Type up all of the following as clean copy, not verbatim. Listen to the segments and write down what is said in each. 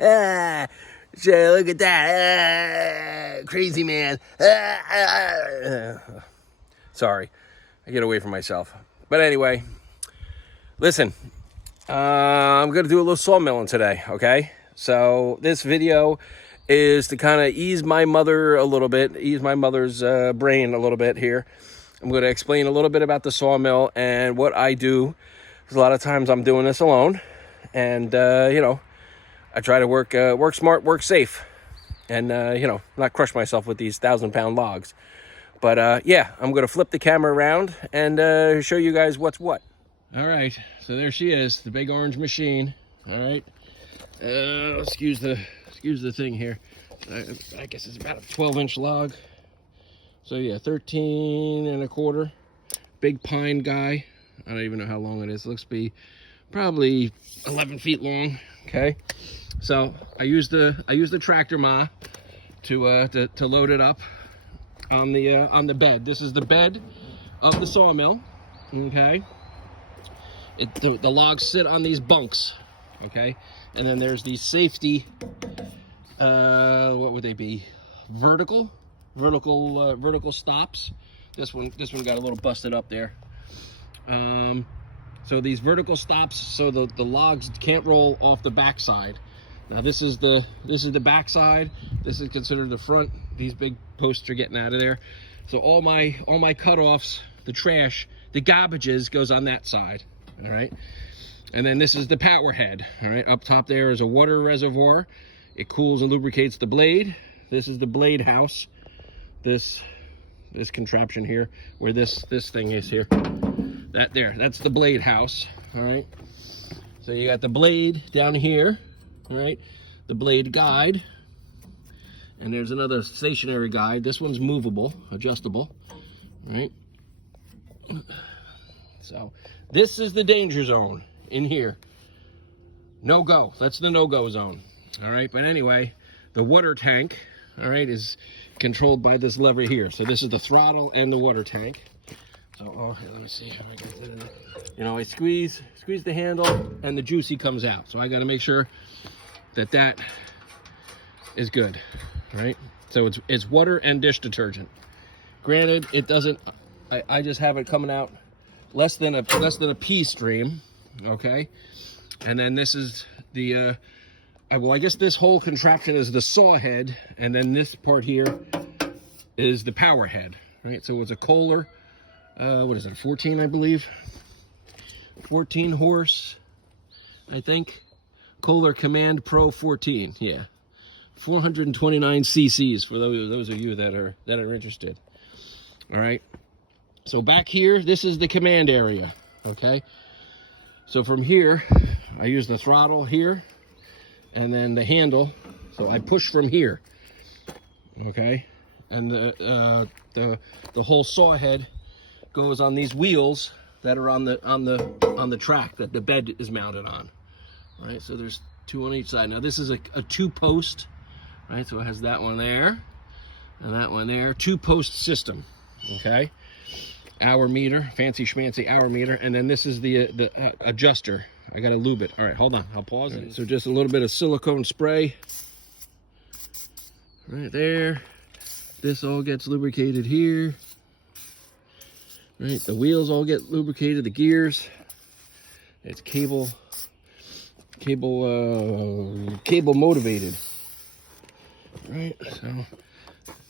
Ah, sure, look at that. Crazy man. Sorry, I get away from myself. But anyway, listen, I'm going to do a little sawmilling today, okay? So this video is to kind of ease my mother a little bit, ease my mother's brain a little bit here. I'm going to explain a little bit about the sawmill and what I do, because a lot of times I'm doing this alone. And, you know, I try to work smart, work safe, and, you know, not crush myself with these 1,000-pound logs. But, yeah, I'm going to flip the camera around and show you guys what's what. All right, so there she is, the big orange machine. All right, excuse the thing here. I guess it's about a 12-inch log. So yeah, 13 1/4, big pine guy. I don't even know how long it is. It looks to be probably 11 feet long. Okay, so I use the tractor ma to load it up on the bed. This is the bed of the sawmill. Okay. The logs sit on these bunks, okay, and then there's these safety, what would they be? Vertical stops. This one got a little busted up there. So these vertical stops, so the logs can't roll off the backside. Now this is the backside. This is considered the front. These big posts are getting out of there. So all my cutoffs, the trash, the garbages goes on that side. All right, and then this is the power head. All right, up top there is a water reservoir. It cools and lubricates the blade. This is the blade house. This contraption here, where this thing is here. That's the blade house. All right, so you got the blade down here. All right, the blade guide, and there's another stationary guide. This one's movable, adjustable. All right, so this is the danger zone in here. No go. That's the no-go zone. All right, but anyway, the water tank, all right, is controlled by this lever here. So this is the throttle and the water tank. So, oh, here, let me see how I get that in there. You know, I squeeze the handle and the juicy comes out. So I got to make sure that is good, right? So it's water and dish detergent. Granted, it doesn't, I just have it coming out less than a pea stream, okay? And then this is the well, I guess this whole contraption is the saw head, and then this part here is the power head, right? So it's a Kohler, what is it, 14, I believe, 14 horse, I think, Kohler Command Pro 14, yeah, 429 cc's for those of you that are interested. All right. So back here, this is the command area, okay? So from here, I use the throttle here, and then the handle, so I push from here, okay? And the whole saw head goes on these wheels that are on the track that the bed is mounted on, all right? So there's two on each side. Now this is a two-post, right? So it has that one there, and that one there, two-post system, okay? Hour meter, fancy schmancy hour meter, and then this is the adjuster. I gotta lube it. All right, hold on, I'll pause it. So just a little bit of silicone spray right there. This all gets lubricated here. Right, the wheels all get lubricated, the gears. It's cable motivated. Right, so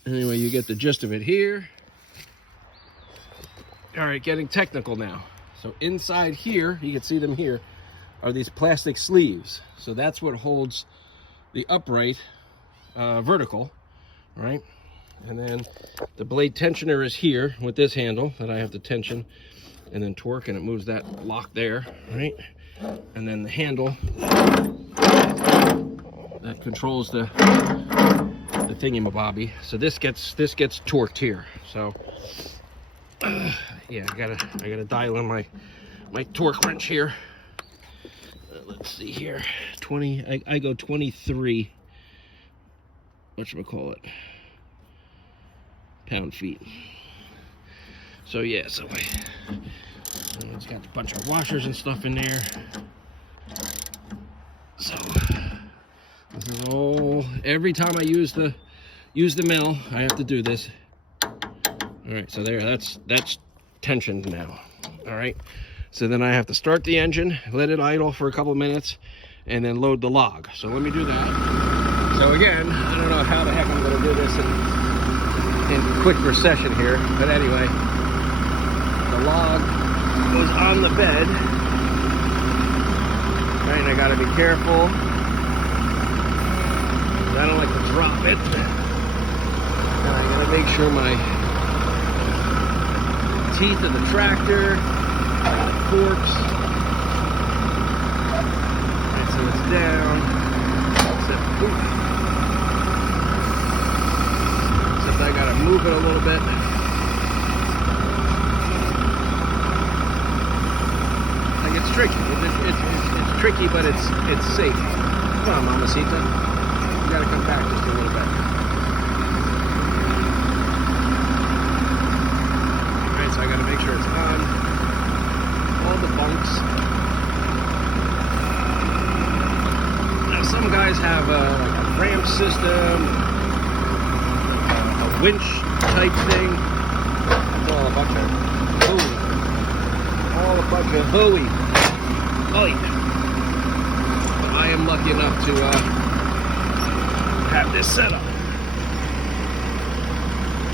anyway, you get the gist of it here. All right, getting technical now. So inside here, you can see them here, are these plastic sleeves. So that's what holds the upright vertical, right? And then the blade tensioner is here with this handle that I have to tension and then torque, and it moves that lock there, right? And then the handle that controls the thingy-mabobby. So this gets torqued here. So yeah, I gotta dial in my torque wrench here. Let's see here, 20. I go 23. Whatchamacallit? Pound-feet. So yeah, so it's got a bunch of washers and stuff in there. So this is all, every time I use the mill, I have to do this. All right, so there, that's tensioned now. All right, so then I have to start the engine, let it idle for a couple minutes, and then load the log. So let me do that. So again, I don't know how the heck I'm gonna do this in quick recession here, but anyway, the log goes on the bed. Right, and I gotta be careful. I don't like to drop it. And I gotta make sure my teeth of the tractor, forks. Right, so it's down. Except I gotta move it a little bit. Like it's tricky. It's tricky, but it's safe. Come on, Mamacita. You gotta come back just a little bit. Alright, so I gotta make sure it's on all the bunks. Now some guys have like a ramp system, a winch type thing. That's all a bunch of hooey. All a bunch of hooey. Oh yeah. I am lucky enough to have this set up.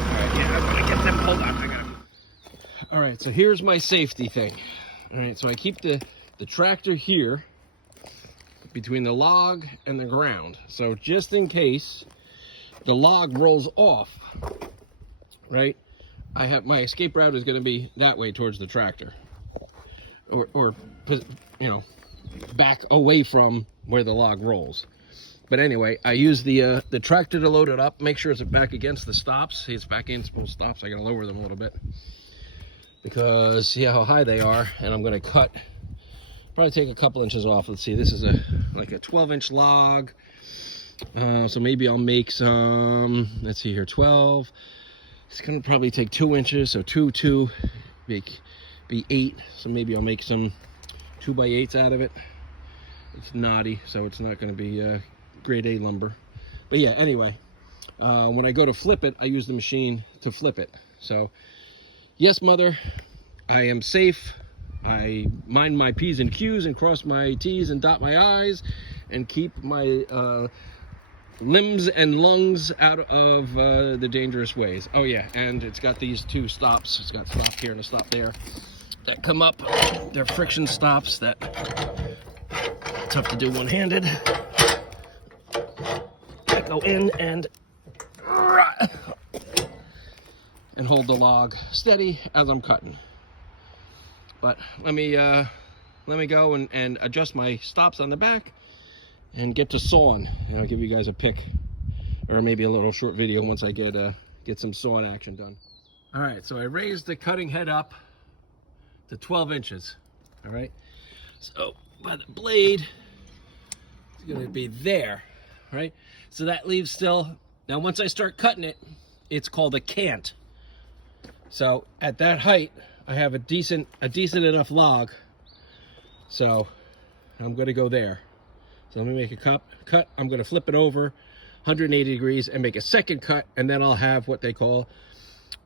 Alright, yeah, I'm gonna get them pulled up. Alright, so here's my safety thing. Alright, so I keep the tractor here between the log and the ground. So just in case the log rolls off, right, I have my escape route is gonna be that way towards the tractor. Or you know, back away from where the log rolls. But anyway, I use the tractor to load it up, make sure it's back against the stops. See, it's back against both stops. I gotta lower them a little bit because see how high they are, and I'm gonna cut, probably take a couple inches off. Let's see, this is like a 12-inch log, so maybe I'll make some, let's see here, 12. It's gonna probably take 2 inches, so 2, be 8. So maybe I'll make some 2x8s out of it. It's knotty, so it's not going to be grade A lumber. But yeah, anyway, when I go to flip it, I use the machine to flip it. So yes, mother, I am safe. I mind my P's and Q's and cross my T's and dot my I's and keep my limbs and lungs out of the dangerous ways. Oh yeah, and it's got these 2 stops. It's got a stop here and a stop there that come up. They're friction stops that tough to do one-handed. That go in and hold the log steady as I'm cutting. But let me go and adjust my stops on the back and get to sawing, and I'll give you guys a pic or maybe a little short video once I get some sawing action done. All right, so I raised the cutting head up to 12 inches. All right, so by the blade, it's gonna be there, right? So that leaves still, now once I start cutting it, it's called a cant. So at that height, I have a decent enough log. So I'm gonna go there. So let me make a cut. I'm gonna flip it over 180 degrees and make a second cut, and then I'll have what they call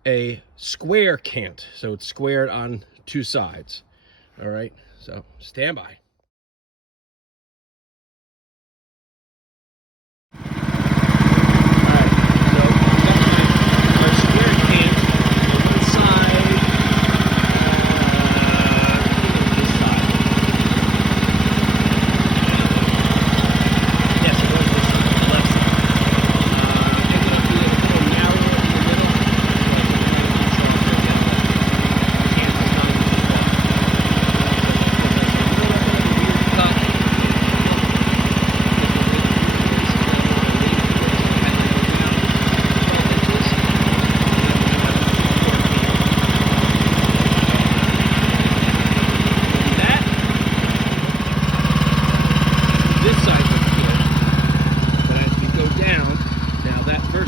a square cant. So it's squared on 2 sides. All right, so stand by.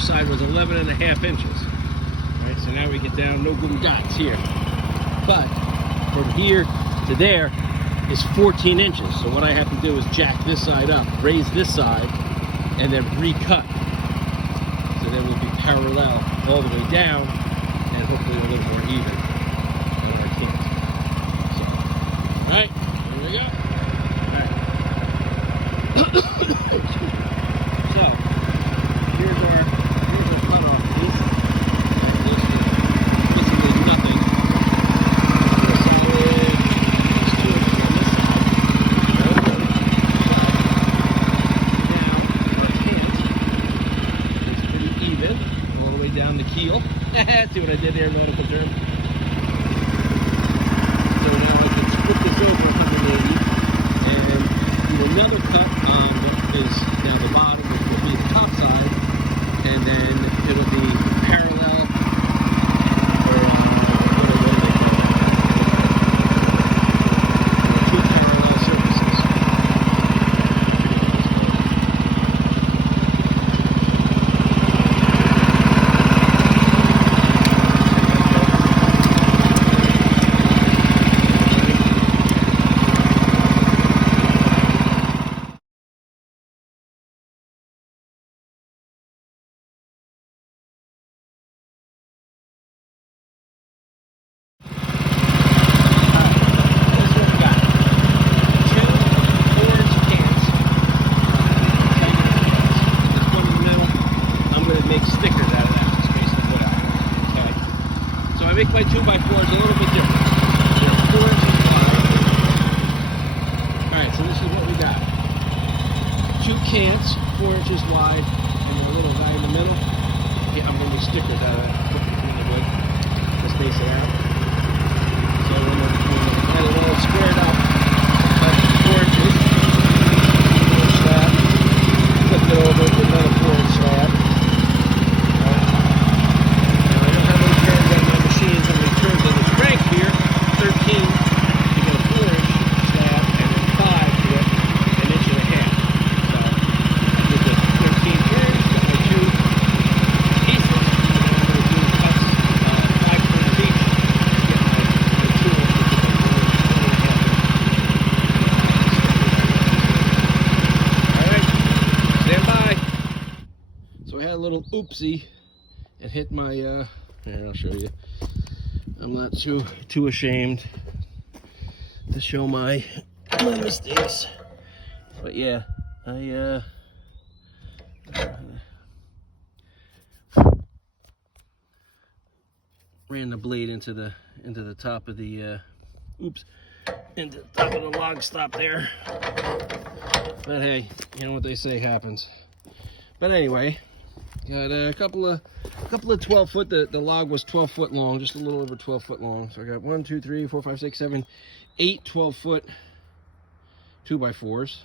Side was 11.5 inches. All right, so now we get down no good dots here. But from here to there, is 14 inches. So what I have to do is jack this side up, raise this side, and then recut. So then we'll be parallel all the way down, and hopefully a little more even on our cant. So, all right, here we go. All right. So, here's our cutoff piece. Basically nothing. Down the keel. See what I did there, nautical term. So now I can split this over 180 and do another cut on what is down the bottom, which will be the top side, and then it'll be parallel, or what do they call it? Two parallel surfaces. I make my 2x4s a little bit different. They're 4 inches wide. Alright, so this is what we got. 2 cants, 4 inches wide, and then a little guy in the middle. Yeah, I'm going to do stickers out of that. Put between the wood to space it out. So when we're got it all squared up, about 4 inches. Little slab. Flip it over with another 4-inch slab. Little oopsie and hit my here, I'll show you. I'm not too ashamed to show my mistakes, but yeah, I ran the blade into the top of the into the top of the log stop there. But hey, you know what they say happens. But anyway, got a couple of 12 foot. The log was 12 foot long, just a little over 12 foot long. So I got 1, 2, 3, 4, 5, 6, 7, 8 12 foot 2x4s.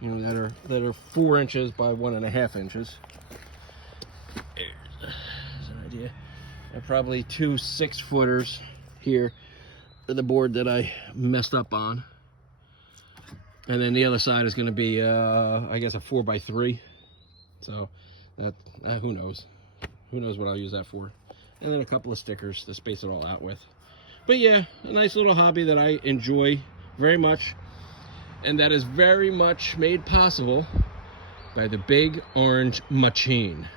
You know, that are 4 inches by 1.5 inches. There's an idea. And probably 2 6-footers here for the board that I messed up on. And then the other side is going to be, I guess, a 4x3. So that who knows what I'll use that for. And then a couple of stickers to space it all out with. But yeah, a nice little hobby that I enjoy very much, and that is very much made possible by the Big Orange Machine.